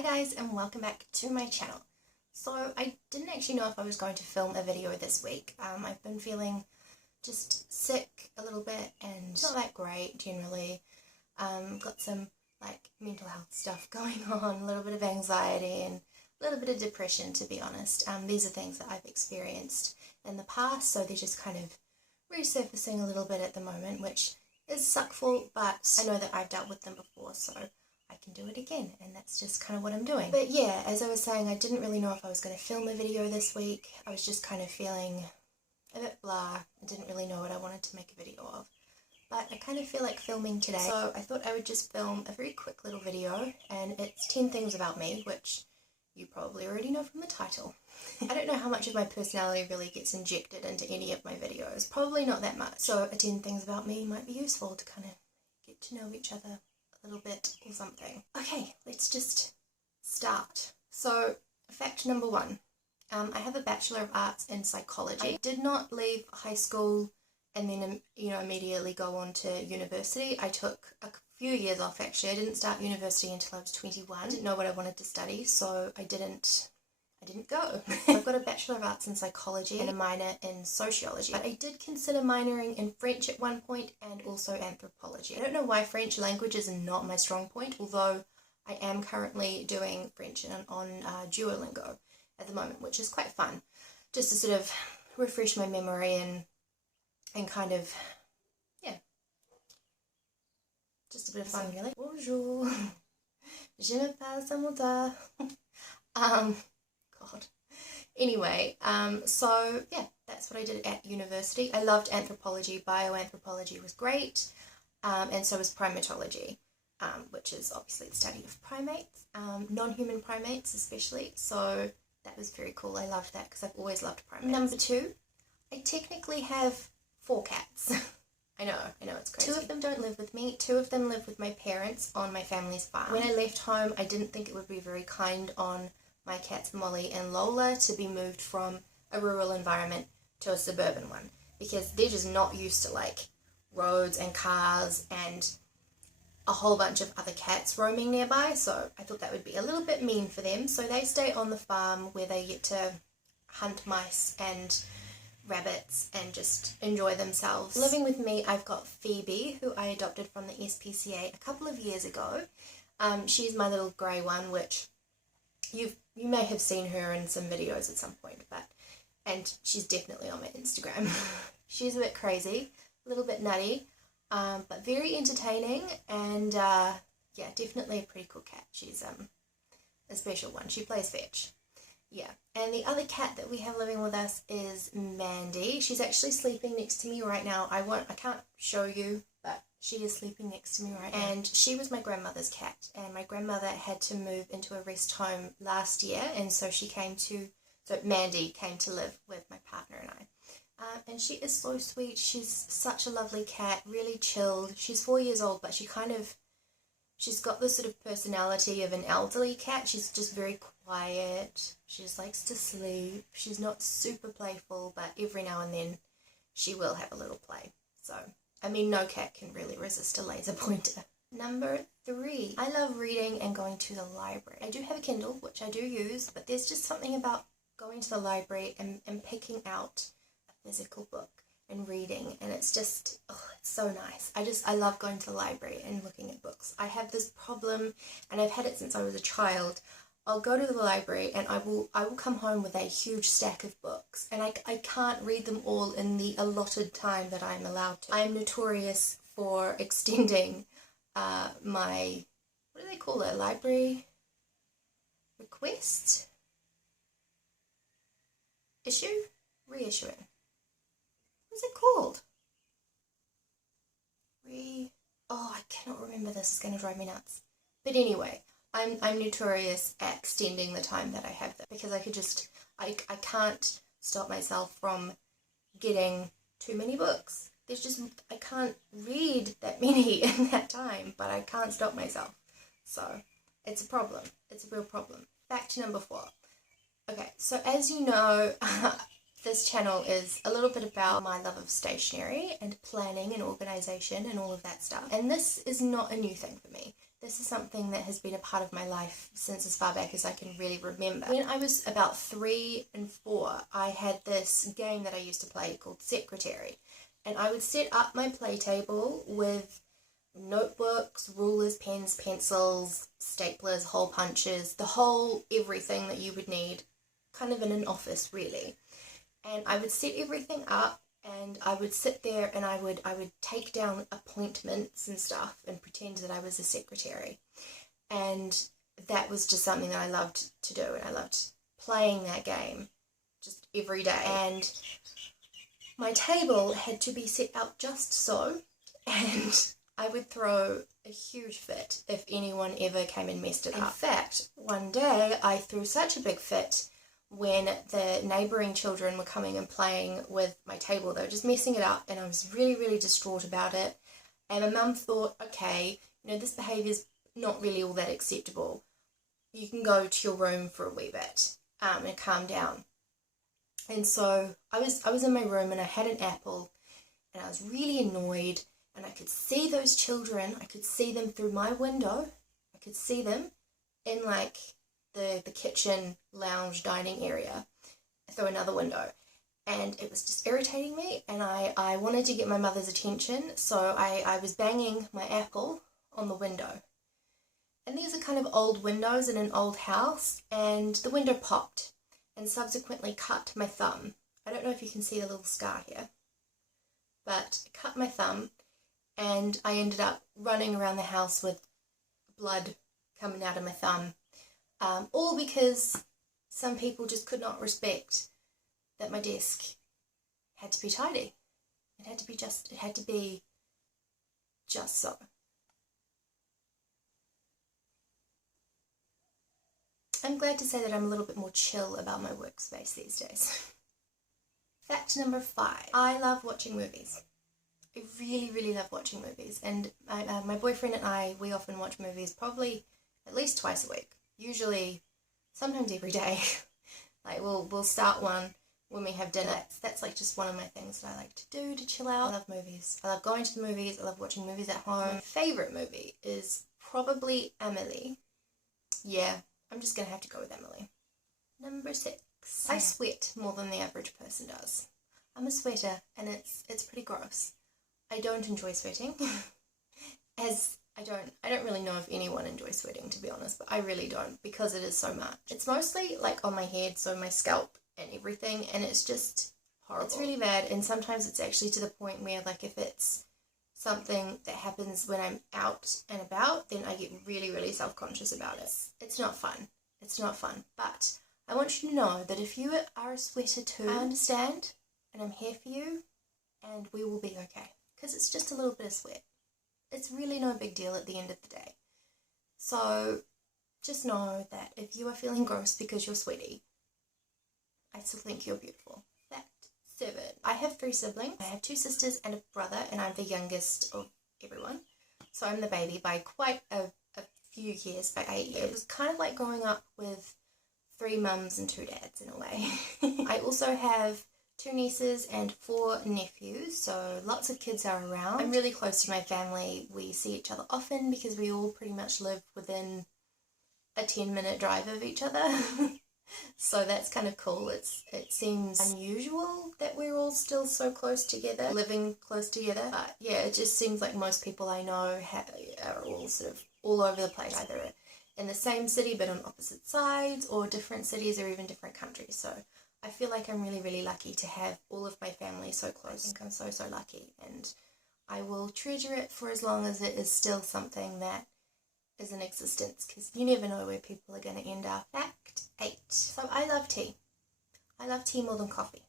Hi guys, and welcome back to my channel. So I didn't actually know if I was going to film a video this week. I've been feeling just sick a little bit and not that great generally. Got some mental health stuff going on, a little bit of anxiety and a little bit of depression, to be honest. These are things that I've experienced in the past, so they're just kind of resurfacing a little bit at the moment, which is suckful, but I know that I've dealt with them before, so I can do it again, and that's just kind of what I'm doing. But yeah, as I was saying, I didn't really know if I was going to film a video this week. I was just kind of feeling a bit blah. I didn't really know what I wanted to make a video of. But I kind of feel like filming today, so I thought I would just film a very quick little video, and it's 10 things about me, which you probably already know from the title. I don't know how much of my personality really gets injected into any of my videos. Probably not that much. So 10 things about me might be useful to kind of get to know each other a little bit or something. Okay, let's just start. So, fact number 1. I have a Bachelor of Arts in Psychology. I did not leave high school and then, immediately go on to university. I took a few years off, actually. I didn't start university until I was 21. I didn't know what I wanted to study, so I didn't go. I've got a Bachelor of Arts in Psychology and a minor in Sociology. But I did consider minoring in French at one point and also Anthropology. I don't know why French language is not my strong point, although I am currently doing French on Duolingo at the moment, which is quite fun. Just to sort of refresh my memory and kind of, yeah, just a bit of fun, really. Bonjour. Je m'appelle Samantha. God. Anyway, so yeah, that's what I did at university. I loved anthropology. Bioanthropology was great, and so was primatology, which is obviously the study of primates, non-human primates especially, so that was very cool. I loved that because I've always loved primates. Number 2, I technically have 4 cats. I know, it's crazy. 2 of them don't live with me. 2 of them live with my parents on my family's farm. When I left home, I didn't think it would be very kind on my cats Molly and Lola to be moved from a rural environment to a suburban one, because they're just not used to roads and cars and a whole bunch of other cats roaming nearby, so I thought that would be a little bit mean for them. So they stay on the farm where they get to hunt mice and rabbits and just enjoy themselves. Living with me, I've got Phoebe, who I adopted from the SPCA a couple of years ago. She's my little grey one, which you may have seen her in some videos at some point, and she's definitely on my Instagram. She's a bit crazy, a little bit nutty, but very entertaining, and yeah, definitely a pretty cool cat. She's a special one. She plays fetch. Yeah, and the other cat that we have living with us is Mandy. She's actually sleeping next to me right now. I can't show you, but she is sleeping next to me right now. And she was my grandmother's cat, and my grandmother had to move into a rest home last year, and so Mandy came to live with my partner and I. And she is so sweet. She's such a lovely cat, really chilled. She's 4 years old, but she's got the sort of personality of an elderly cat. She's just very quiet. She just likes to sleep. She's not super playful, but every now and then she will have a little play. So, I mean, no cat can really resist a laser pointer. Number 3, I love reading and going to the library. I do have a Kindle, which I do use, but there's just something about going to the library and picking out a physical book and reading, and it's just, it's so nice. I love going to the library and looking at books. I have this problem, and I've had it since I was a child. I'll go to the library and I will come home with a huge stack of books, and I can't read them all in the allotted time that I'm allowed to. I am notorious for extending my, what do they call it, library request? Reissuing. What's it called? I cannot remember. This is going to drive me nuts. But anyway, I'm notorious at extending the time that I have there, because I can't stop myself from getting too many books. I can't read that many in that time, but I can't stop myself. So it's a problem. It's a real problem. Fact number 4. Okay, so as you know, this channel is a little bit about my love of stationery and planning and organisation and all of that stuff. And this is not a new thing for me. This is something that has been a part of my life since as far back as I can really remember. When I was about 3 and 4, I had this game that I used to play called Secretary. And I would set up my play table with notebooks, rulers, pens, pencils, staplers, hole punches, the whole everything that you would need, kind of in an office really. And I would set everything up, and I would sit there and I would take down appointments and stuff and pretend that I was a secretary. And that was just something that I loved to do, and I loved playing that game just every day. And my table had to be set out just so, and I would throw a huge fit if anyone ever came and messed it up. In fact, one day I threw such a big fit when the neighbouring children were coming and playing with my table. They were just messing it up, and I was really, really distraught about it. And my mum thought, okay, this behaviour's not really all that acceptable. You can go to your room for a wee bit and calm down. And so I was in my room, and I had an apple, and I was really annoyed, and I could see those children. I could see them through my window. I could see them in like the kitchen, lounge, dining area through another window, and it was just irritating me, and I wanted to get my mother's attention, so I was banging my apple on the window. And these are kind of old windows in an old house, and the window popped and subsequently cut my thumb. I don't know if you can see the little scar here, but it cut my thumb, and I ended up running around the house with blood coming out of my thumb. All because some people just could not respect that my desk had to be tidy. It had to be just so. I'm glad to say that I'm a little bit more chill about my workspace these days. Fact number 5. I love watching movies. I really, really love watching movies. And my boyfriend and I, we often watch movies probably at least twice a week. Usually, sometimes every day. Like we'll start one when we have dinner. That's like just one of my things that I like to do to chill out. I love movies. I love going to the movies. I love watching movies at home. My favourite movie is probably Emily. Yeah, I'm just going to have to go with Emily. Number 6. I sweat more than the average person does. I'm a sweater, and it's pretty gross. I don't enjoy sweating. I don't really know if anyone enjoys sweating, to be honest, but I really don't, because it is so much. It's mostly like on my head, so my scalp and everything, and it's just horrible. It's really bad, and sometimes it's actually to the point where, like, if it's something that happens when I'm out and about, then I get really, really self-conscious about it. It's not fun. It's not fun. But I want you to know that if you are a sweater too, I understand, and I'm here for you, and we will be okay. Because it's just a little bit of sweat. It's really no big deal at the end of the day. So just know that if you are feeling gross because you're sweaty, I still think you're beautiful. Fact 7. I have 3 siblings. I have 2 sisters and a brother, and I'm the youngest of everyone. So I'm the baby by quite a few years, by 8 years. It was kind of like growing up with 3 mums and 2 dads in a way. I also have 2 nieces and 4 nephews, so lots of kids are around. I'm really close to my family. We see each other often because we all pretty much live within a 10-minute drive of each other. So that's kind of cool. It seems unusual that we're all still so close together, living close together. But yeah, it just seems like most people I know are all sort of all over the place, either in the same city but on opposite sides, or different cities, or even different countries. So I feel like I'm really, really lucky to have all of my family so close. I think I'm so, so lucky, and I will treasure it for as long as it is still something that is in existence, because you never know where people are going to end up. Fact 8. So I love tea. I love tea more than coffee.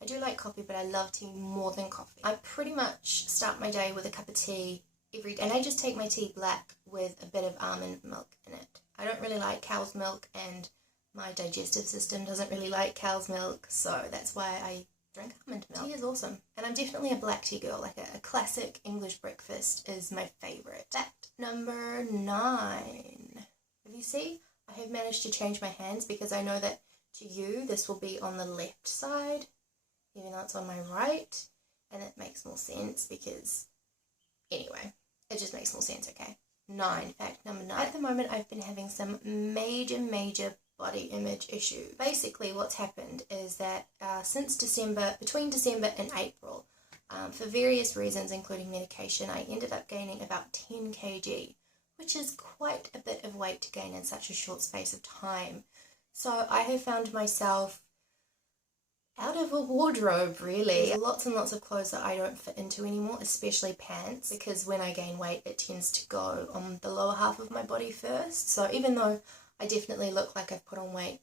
I do like coffee, but I love tea more than coffee. I pretty much start my day with a cup of tea every day, and I just take my tea black with a bit of almond milk in it. I don't really like cow's milk, and my digestive system doesn't really like cow's milk, so that's why I drink almond milk. Tea is awesome. And I'm definitely a black tea girl. Like a classic English breakfast is my favourite. Fact number 9. Have you seen? I have managed to change my hands because I know that to you this will be on the left side, even though it's on my right. And it makes more sense because, anyway, it just makes more sense, okay? fact number 9. At the moment, I've been having some major body image issues. Basically, what's happened is that since December, between December and April, for various reasons, including medication, I ended up gaining about 10 kg, which is quite a bit of weight to gain in such a short space of time. So I have found myself out of a wardrobe, really. There's lots and lots of clothes that I don't fit into anymore, especially pants, because when I gain weight, it tends to go on the lower half of my body first. So even though I definitely look like I've put on weight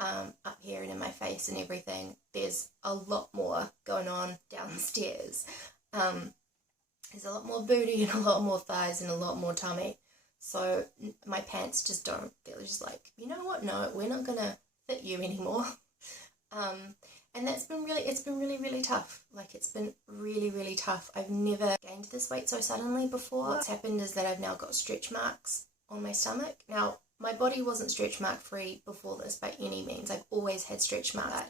up here and in my face and everything, there's a lot more going on downstairs. There's a lot more booty and a lot more thighs and a lot more tummy. So my pants just don't, they're just like, you know what, no, we're not gonna fit you anymore. And it's been really tough. Like, it's been really tough. I've never gained this weight so suddenly before. What's happened is that I've now got stretch marks on my stomach. Now, my body wasn't stretch mark free before this by any means. I've always had stretch marks.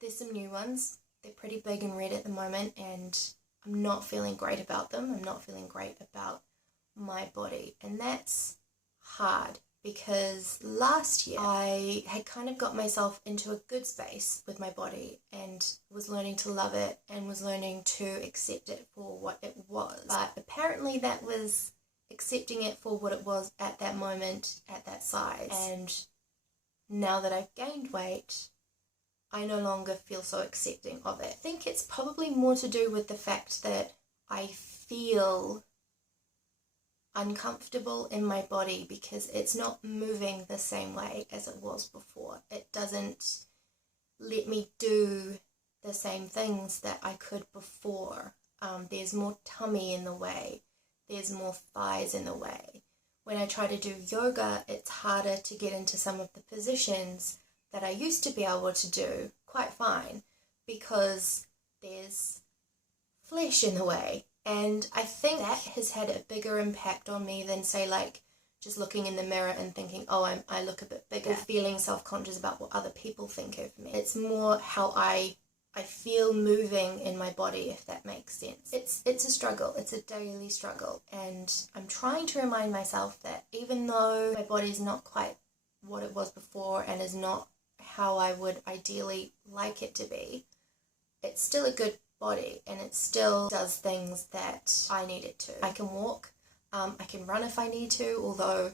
There's some new ones. They're pretty big and red at the moment, and I'm not feeling great about them. I'm not feeling great about my body, and that's hard because last year I had kind of got myself into a good space with my body and was learning to love it and was learning to accept it for what it was. But apparently that was accepting it for what it was at that moment, at that size. And now that I've gained weight, I no longer feel so accepting of it. I think it's probably more to do with the fact that I feel uncomfortable in my body because it's not moving the same way as it was before. It doesn't let me do the same things that I could before. There's more tummy in the way. There's more thighs in the way. When I try to do yoga, it's harder to get into some of the positions that I used to be able to do quite fine because there's flesh in the way. And I think that has had a bigger impact on me than, say, like, just looking in the mirror and thinking, oh, I look a bit bigger, feeling self-conscious about what other people think of me. It's more how I feel moving in my body, if that makes sense. It's a struggle. It's a daily struggle. And I'm trying to remind myself that even though my body's not quite what it was before and is not how I would ideally like it to be, it's still a good body and it still does things that I need it to. I can walk, I can run if I need to, although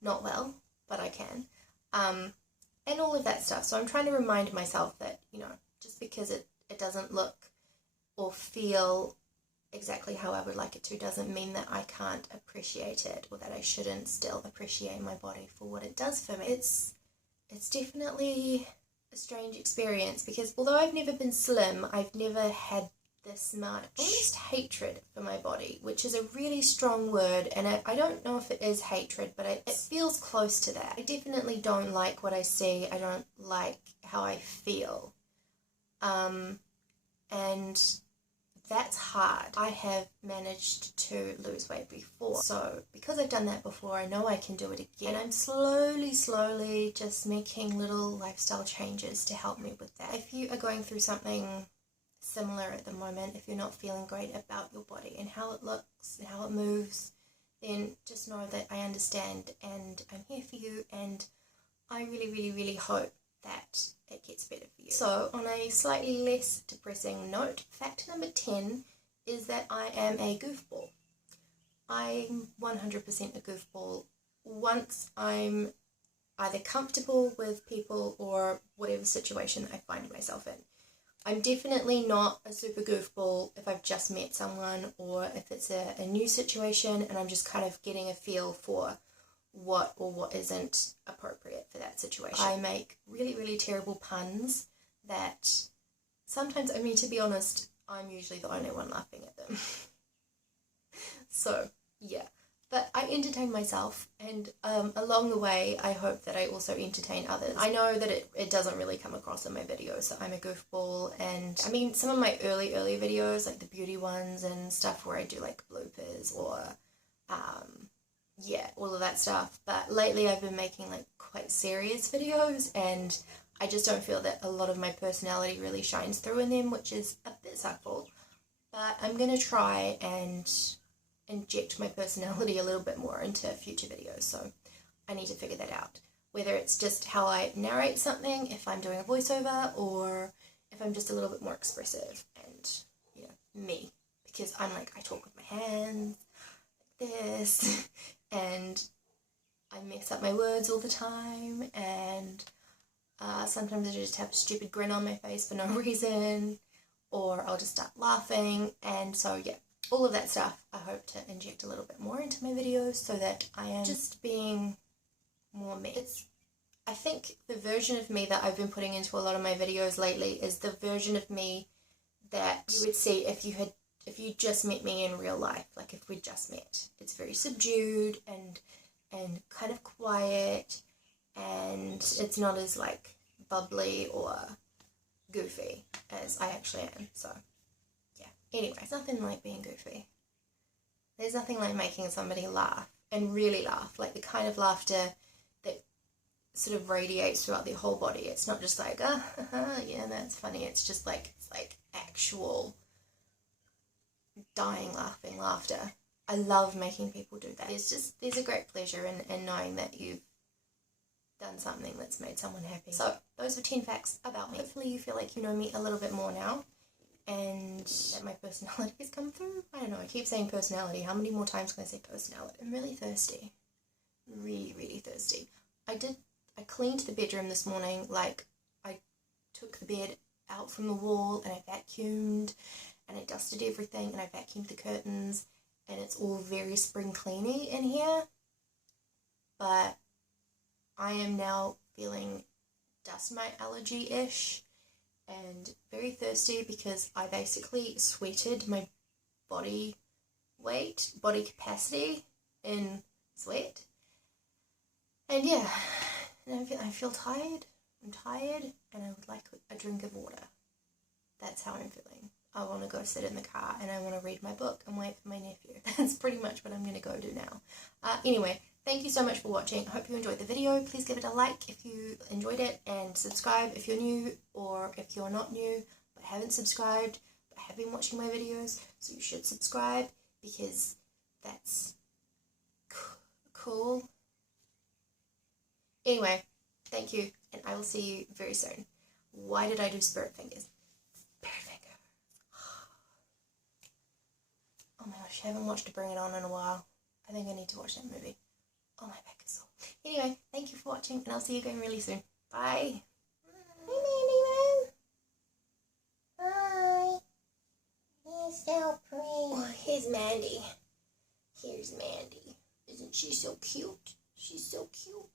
not well, but I can, and all of that stuff. So I'm trying to remind myself that, you know, just because it doesn't look or feel exactly how I would like it to doesn't mean that I can't appreciate it or that I shouldn't still appreciate my body for what it does for me. It's definitely a strange experience because although I've never been slim, I've never had this much almost hatred for my body, which is a really strong word, and I don't know if it is hatred, but it feels close to that. I definitely don't like what I see. I don't like how I feel. And that's hard. I have managed to lose weight before, so because I've done that before, I know I can do it again. And I'm slowly just making little lifestyle changes to help me with that. If you are going through something similar at the moment, if you're not feeling great about your body and how it looks and how it moves, then just know that I understand and I'm here for you, and I really hope that it gets better for you. So on a slightly less depressing note, fact number 10 is that I am a goofball. I'm 100% a goofball once I'm either comfortable with people or whatever situation I find myself in. I'm definitely not a super goofball if I've just met someone or if it's a new situation and I'm just kind of getting a feel for what or what isn't appropriate for that situation. I make really terrible puns that sometimes, I mean, to be honest, I'm usually the only one laughing at them. So, yeah. But I entertain myself, and along the way, I hope that I also entertain others. I know that it doesn't really come across in my videos that I'm a goofball, and I mean, some of my early videos, like the beauty ones and stuff where I do like bloopers or yeah, all of that stuff. But lately I've been making like quite serious videos and I just don't feel that a lot of my personality really shines through in them, which is a bit suckful. But I'm going to try and inject my personality a little bit more into future videos, so I need to figure that out. Whether it's just how I narrate something, if I'm doing a voiceover, or if I'm just a little bit more expressive and, you know, me. Because I'm like, I talk with my hands, like this, and I mess up my words all the time, and sometimes I just have a stupid grin on my face for no reason, or I'll just start laughing, and so yeah, all of that stuff I hope to inject a little bit more into my videos so that I am just being more me. I think the version of me that I've been putting into a lot of my videos lately is the version of me that you would see if you just met me in real life, like if we just met. It's very subdued and kind of quiet, and it's not as like bubbly or goofy as I actually am, so yeah. Anyway, it's nothing like being goofy. There's nothing like making somebody laugh, and really laugh, like the kind of laughter that sort of radiates throughout their whole body. It's not just like, yeah, that's funny. It's just like, it's like actual dying laughing laughter. I love making people do that. There's a great pleasure in knowing that you've done something that's made someone happy. So those were 10 facts about me. Hopefully you feel like you know me a little bit more now, and that my personality has come through. I don't know, I keep saying personality. How many more times can I say personality? I'm really thirsty. Really, really thirsty. I cleaned the bedroom this morning. Like, I took the bed out from the wall and I vacuumed and I dusted everything and I vacuumed the curtains, and it's all very spring cleany in here. But I am now feeling dust mite allergy-ish and very thirsty because I basically sweated my body weight, body capacity in sweat. And yeah, and I feel tired. I'm tired and I would like a drink of water. That's how I'm feeling. I want to go sit in the car and I want to read my book and wait for my nephew. That's pretty much what I'm going to go do now. Anyway, thank you so much for watching. I hope you enjoyed the video. Please give it a like if you enjoyed it, and subscribe if you're new, or if you're not new but haven't subscribed but have been watching my videos. So you should subscribe because that's cool. Anyway, thank you, and I will see you very soon. Why did I do spirit fingers? Spirit finger. Oh my gosh, I haven't watched Bring It On in a while. I think I need to watch that movie. Oh, my back is sore. Anyway, thank you for watching, and I'll see you again really soon. Bye. Hey, Mandy. Hi. You're so pretty. Oh, here's Mandy. Here's Mandy. Isn't she so cute? She's so cute.